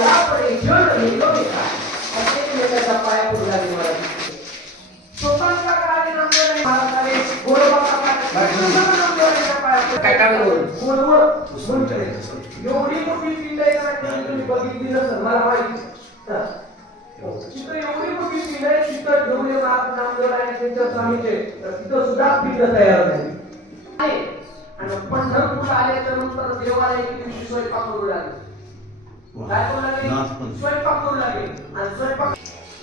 आला पडे जण निरोगी काय असे त्याच्या पाया पडू लागले मला स्वतःचा काळे नामदेव महाराजाने गोरोबाचा काय काय एवढी मोठी पिंड आहे ना तुम्ही बघितली नसेल मला माहिती तिथं एवढी मोठी पिंड आहे तिथं ढोले नामदेव आणि त्यांच्या स्वामीचे तिथं सुद्धा पिंड तयार झाली आणि पंढरपूर आल्याच्या नंतर देवाला एक दिवशी स्वयंपाक करू लागले काय करू लागले स्वयंपाक करू लागले आणि स्वयंपाक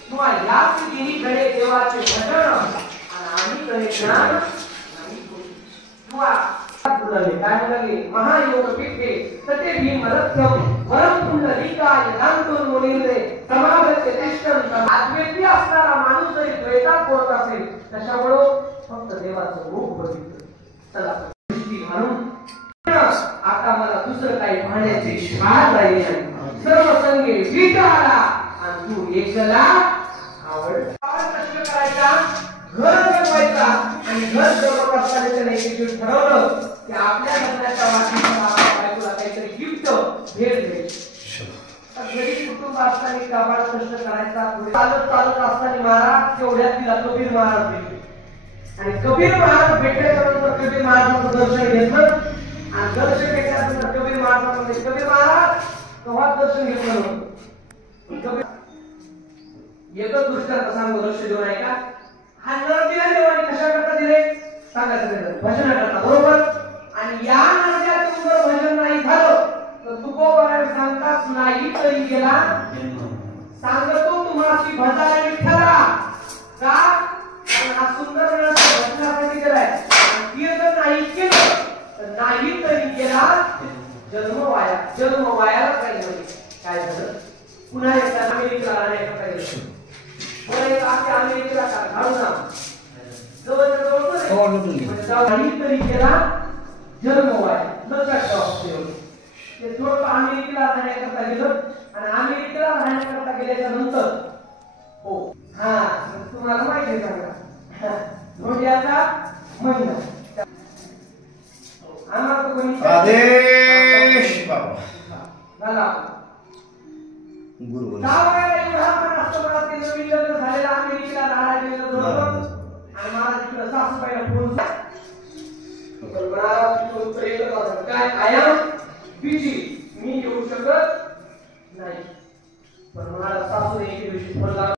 किंवा याच गिरीकडे देवाचे भजन आणि आम्ही कडे ज्ञान आणि किंवा काय म्हणाले महायोग पीठे तते भीमरथम वरम पुंडलिकाय नांदून मुनींद्रे समागते तिष्ठन अद्वैती असणारा माणूस जरी द्वैतात बोलत असेल त्याच्यामुळे फक्त देवाचं रूप बघितलं चला दृष्टी म्हणून आता मला दुसरं काही पाहण्याची शाळा राहिली नाही सर्व संगे विचारा आणि तू एकला आवड कष्ट करायचा घर बनवायचा आणि घर जवळ असताना त्याने एक दिवस ठरवलं की आपल्या लग्नाच्या वाढदिवसाला बायकोला काहीतरी गिफ्ट भेट द्यायची गरीब कुटुंब असताना काबाड कष्ट करायचा चालत चालत असताना महाराज तेवढ्यात तिला कबीर महाराज भेटले आणि कबीर महाराज भेटल्याच्या नंतर कबीर महाराजांचं दर्शन घेतलं आणि दर्शन घेतल्यानंतर कबीर महाराज म्हणले कबीर महाराज तेव्हा दर्शन घेतलं नव्हतं एकच दृष्टांत सांगू लक्ष देऊ नये का हा नर दिला देवाने कशा करता दिले सांगायचं भजन करता बरोबर आणि या नरद्यातून जर भजन नाही झालं तर तुकोबाराय सांगताच नाही तरी गेला सांगतो तुम्हाला भजाय विठ्ठला का हा सुंदर भजनासाठी केलाय ते जर नाही केलं तर नाही तरी गेला जन्म वाया काही नाही काय झालं पुन्हा एकदा अमेरिकेला राहण्याकरता गेलो अमेरिकेला घालू ना तरी केला जन्म वाया लक्षात ते थोडं अमेरिकेला राहण्याकरता गेलं आणि अमेरिकेला राहण्याकरता गेल्याच्या नंतर हो हा तुम्हाला माहिती आहे सांगा धोंड्याचा महिना आम्हाला कोणी आदेश बाबा झाला गुरु झालेला अमेरिकेला राहायला गेलं बरोबर आणि महाराज सासूबाईला फोन काय कायम बिजी मी येऊ शकत नाही पण महाराज सासू एक दिवशी फोन लावला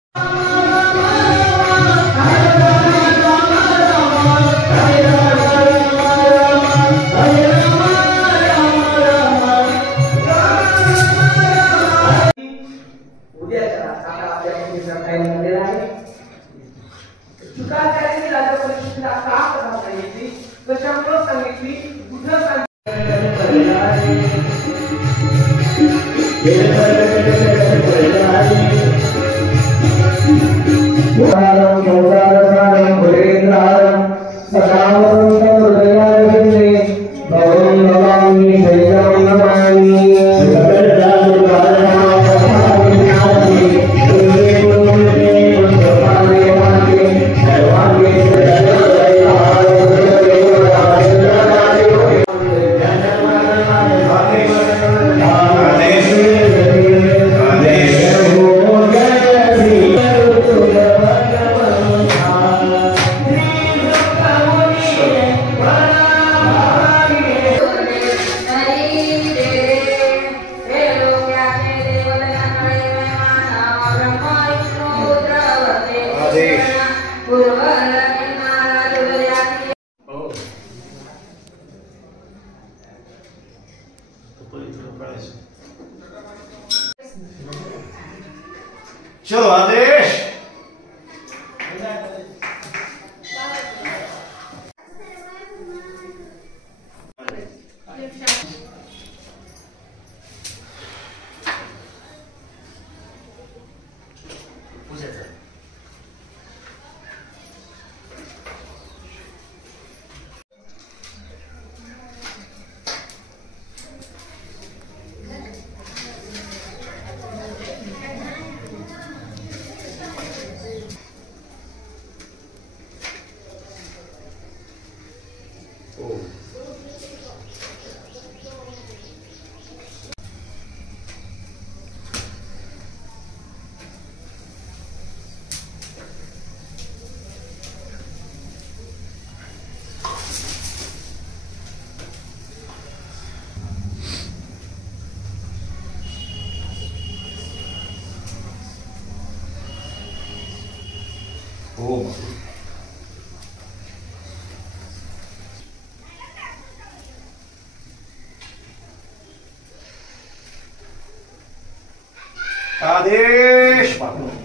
चलो आदेश हो मग. आदेश बाबा.